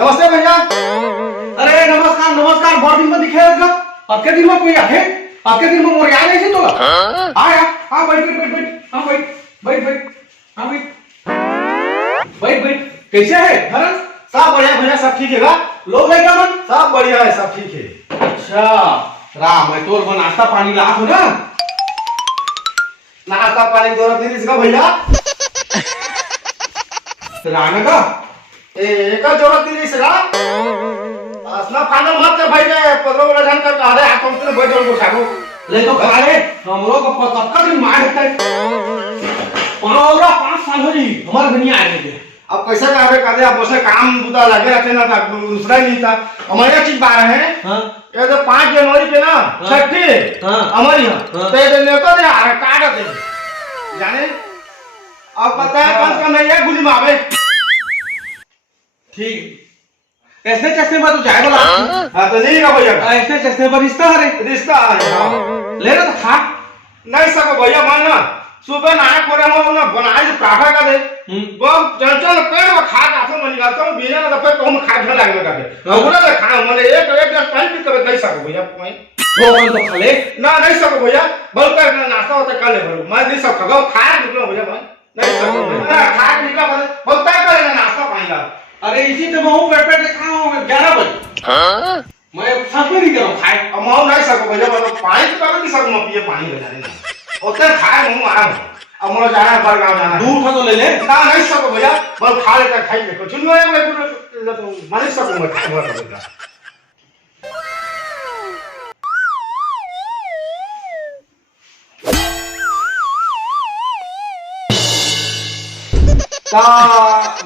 नमस्ते भैया। अरे नमस्कार नमस्कार, बहुत दिन में दिखे का। आपके दिन में कोई आए? आपके दिन में मोर याद नहीं थी तो आया। हाँ बैठ बैठ बैठ बैठ, हाँ बैठ बैठ बैठ, हाँ बैठ बैठ बैठ। कैसे है घर? सब बढ़िया भैया, सब ठीक है। लोग लड़का मन सब बढ़िया है, सब ठीक है। अच्छा राम, मैं तोर को नाश्ता पानी ला हो ना। नाश्ता पानी दो दिन इसका भैया राना का एक जरूरत नहीं इसका। असना फाइनल मत कर भाई ने 15 वाला जान कर आ रहे आप तुमने बैठ जाओ उठाओ ले तो खा ले। हम लोग को पक्का दिन मार देता है। 5 साल हो जी हमारे दुनिया आए थे। अब कैसे काबे करे, अब उसे काम बुता लगे रहते ना, दूसरा ही नहीं था। हमारे चीज बारह है। ये तो 5 जनवरी के ना छठी हमारी यहाँ तो ये नेता ने काट दे जाने। अब पता है कौन सा नहीं है गुली मारे। ठीक ऐसे चश्मे पर तू जाए बोला। हाँ तो नहीं का भैया, ऐसे चश्मे पर रिश्ता है। रिश्ता है ले रहा तो खा नहीं सको भैया। मानना सुबह नहाए कोरे हम ना बनाए जो काटा का दे वो चंचल पेड़ में खा का मन निकालता हूं बिना ना पे तो हम खा खा लागले का पूरा तो खा मैंने एक गिलास पानी पी कर नहीं सको भैया। मैं तो खा ले ना नहीं सको भैया। बल कर नाश्ता होता कर ले भरो मैं नहीं सको खा निकलो भैया। मैं नहीं सको भैया, खा निकला बोलता करे ना नाश्ता पानी ला। अरे इसी तो मैं पेट पेट खा हूं 11 बजे। हां मैं सब नहीं करूं खाए। अब मैं नहीं सको भैया, मैं पानी तो नहीं सको मैं पिए पानी ले जाने होते खाए मुंह आराम। अब मोर जाना है बरगांव जाना है। दूर खा तो ले ले ना नहीं सको भैया। बल खा लेता खाई ले कुछ नहीं है। मैं नहीं सको मैं खाऊंगा कभी का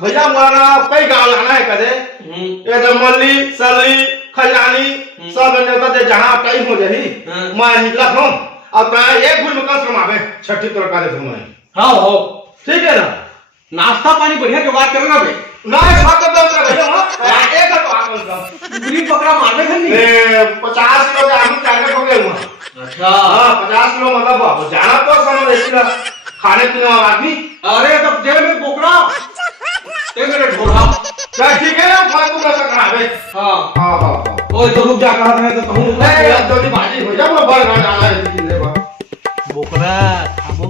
भैया। हमारा कई गांव जाना है कदे ये तो मल्ली सली खजानी सब नेता दे जहां टाइम हो जाही मैं निकला हूं। अब मैं एक गुल में कम आवे छठी तरह का दे मैं। हां हो ठीक है ना। नाश्ता पानी बढ़िया जुगाड़ करना बे ना सब तो भैया हां एक तो आ गया पूरी पकड़ा मारने खन नहीं। 50 किलो का आलू टारगेट हो गया हुआ। अच्छा हां 50 किलो मतलब जाना तो समझ ऐसा खाने पीने वाला आदमी। अरे तब जेल में पोकड़ा ते मेरे ढोला क्या ठीक है ना मैं को कैसा करावे। हां हां हां ओए तो रुक जा कहा था तो कहूं नहीं जल्दी बाजी हो जा मैं बड़ गाना जाना है किले पर बोकरा खाबो।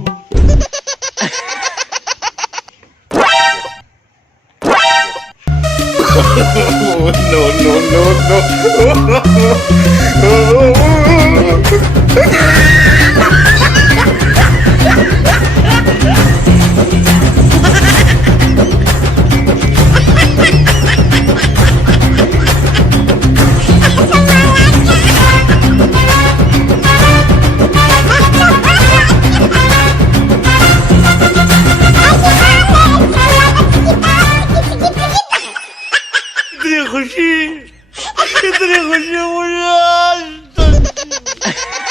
इतनी खुशी मुझे आज तक